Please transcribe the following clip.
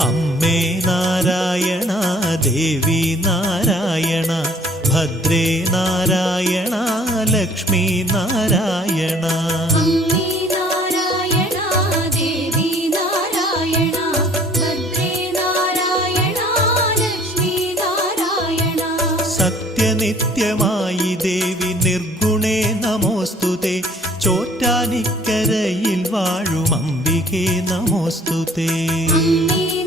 അമ്മേ നാരായണ ദേവി നാരായണ ഭദ്രേ നാരായണ ലക്ഷ്മി നാരായണ. അമ്മേ നാരായണ ദേവി നാരായണ ഭദ്രേ നാരായണ ലക്ഷ്മി നാരായണ. സത്യനിത്യമായി ദേവി നിർഗുണേ നമോസ്തുതേ. ചോറ്റാനിക്കരയിൽ വാഴും അംബികേ നമോസ്തുതേ. അമ്മേ